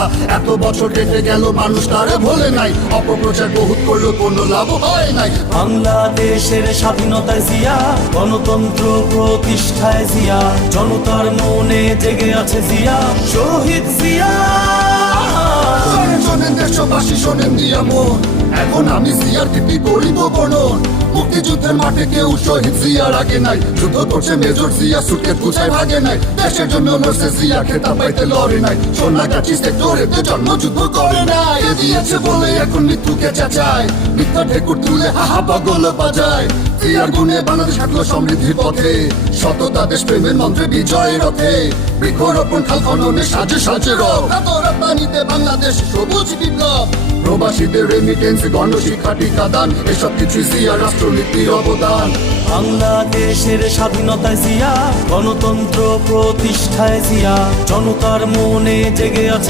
কথা। এত বছর কেটে গেল মানুষ তারে ভোলে নাই, অপপ্রচার বহুত করলো কোনো লাভ হয় নাই। বাংলাদেশের স্বাধীনতায় জিয়া, গণতন্ত্র প্রতিষ্ঠায় জিয়া, জনতার মনে জেগে আছে জিয়া, শহীদ জিয়া। শোনেন শোনেন দেশবাসী শোনেন দিয়া মন, এখন আমি জিয়ার কীর্তি করিব বর্ণন। মুক্তিযুদ্ধের মাঠে কেউ শহীদ জিয়ার আগে নাই, যুদ্ধ করছে মেজর জিয়া সুটকেস গুছায় ভাগে নাই। দেশের জন্য লড়ছে জিয়া, খেতা পাইতে লড়ে নাই, সোনাগাছি সেক্টরেতে জন্মযুদ্ধ করে নাই। এ দিয়েছে বলে এখন মৃত্যুকে চেঁচায়, মিথ্যা ঢেকুর তুলে হাহা পাগল বাজায়। জিয়ার গুণে বাংলাদেশ হাঁটলো সমৃদ্ধির পথে, সততা দেশ প্রেমের মন্ত্রে বিজয়ের রথে। বৃক্ষরোপণ খাল খননে সাজে সাজে রব, রপ্তানিতে বাংলাদেশ সবুজ বিপ্লব। প্রবাসীদের রেমিটেন্স, গণশিক্ষা, টিকাদান, এসব কিছুই জিয়া রাষ্ট্রনীতির অবদান। বাংলাদেশের স্বাধীনতায় জিয়া, গণতন্ত্র প্রতিষ্ঠায় জিয়া, জনতার মনে জেগে আছে